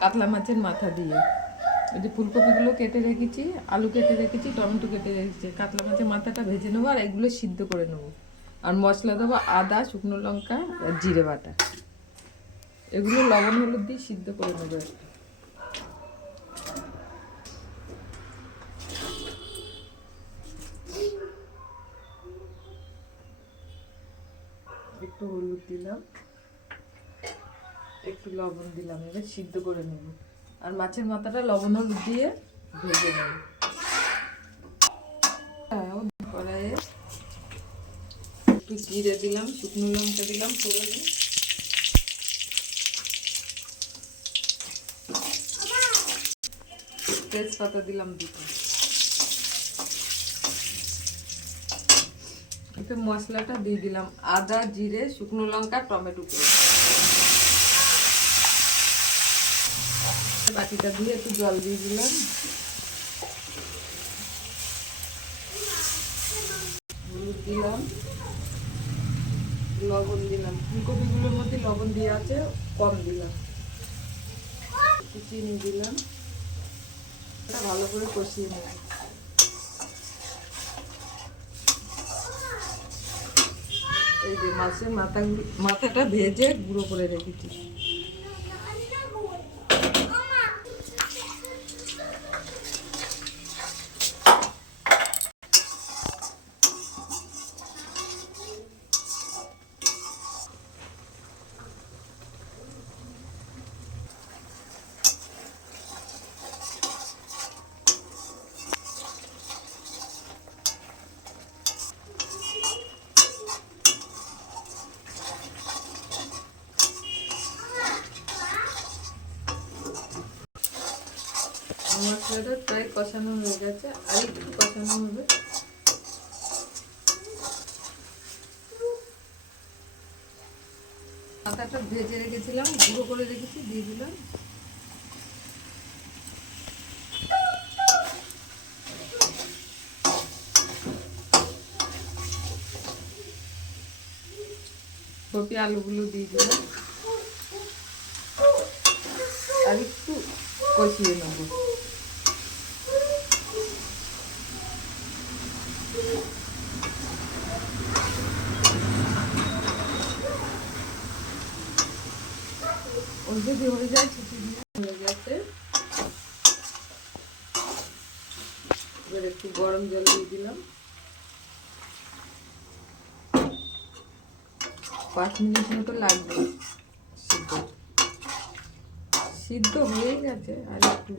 কাতলা মাছের মাথা দিয়ে। এই যে ফুলকপিগুলো কেটে রেখেছি, আলু কেটে রেখেছি, টমেটো কেটে রেখেছি। কাতলা মাছের মাথাটা ভেজে নেবো আর এগুলো সিদ্ধ করে নেবো। আর মশলা দেবো আদা, শুকনো লঙ্কা আর জিরে বাটা। এগুলো লবণ হলুদ দিয়ে সিদ্ধ করে নেবো। একটু হলুদ দিলাম, একটু লবণ দিলাম, এবার সিদ্ধ করে নেব। আর মাছের মাথাটা লবণ হলুদ দিয়ে ভেজে নেব। কড়াইয়ে একটু জিরে দিলাম, শুকনো লঙ্কা দিলাম ফোড়নে, তেজপাতা দিলাম দুটো। একটু মশলাটা দিয়ে দিলাম, আদা, জিরে, শুকনো লঙ্কা, টমেটো পেস্ট। বাটিটা দিয়ে একটু জল দিয়ে দিলাম, হলুদ দিলাম, লবণ দিলাম। ফুলকপিগুলোর মধ্যে লবণ দেওয়া আছে, কম দিলাম। একটু চিনি দিলাম, ভালো করে কষিয়ে নেব। এই যে মাছের মাথাটা ভেজে গুঁড়ো করে রেখেছি। মশলাটা প্রায় কষানো হয়ে গেছে, আর একটু কষানো হবে। মাথাটা ভেজে রেখেছিলাম, গুঁড়ো করে রেখেছি, দিয়ে দিলাম। কপি আলুগুলো দিয়ে দিলাম, আর একটু কষিয়ে নেব। যদি হয়ে যায় ছুটি দিয়ে হয়ে গেছে। এবার একটু গরম জল দিয়ে দিলাম। 5 মিনিট মতো লাগবে সিদ্ধ। সিদ্ধ হয়ে গেছে, আর একটু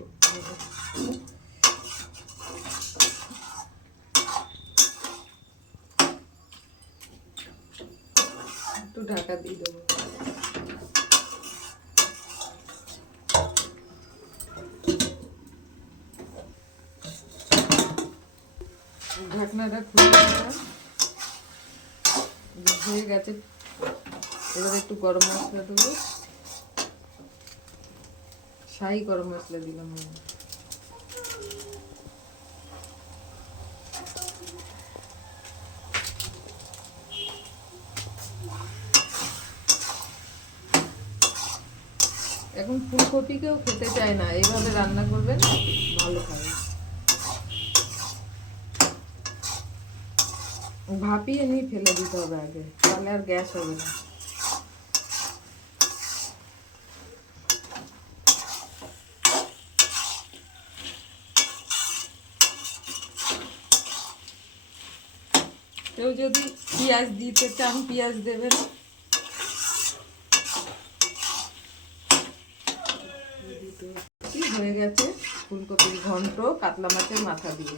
একটু ঢাকা দিয়ে দেবো। ঢাকনাটা খুলে দিলাম, হয়ে গেছে। এবার একটু গরম মশলা দেবো, শাহি গরম মশলা দিলাম। এখন ফুলকপি কেউ খেতে চায় না, এইভাবে রান্না করবেন, ভালো খাবে। ভাপিয়ে নিয়ে ফেলে দিতে হবে আগে, তাহলে আর গ্যাস হবে না। কেউ যদি পেঁয়াজ দিতে চান পেঁয়াজ দেবেন। হয়ে গেছে ফুলকপির ঘন্ট কাতলা মাছের মাথা দিয়ে।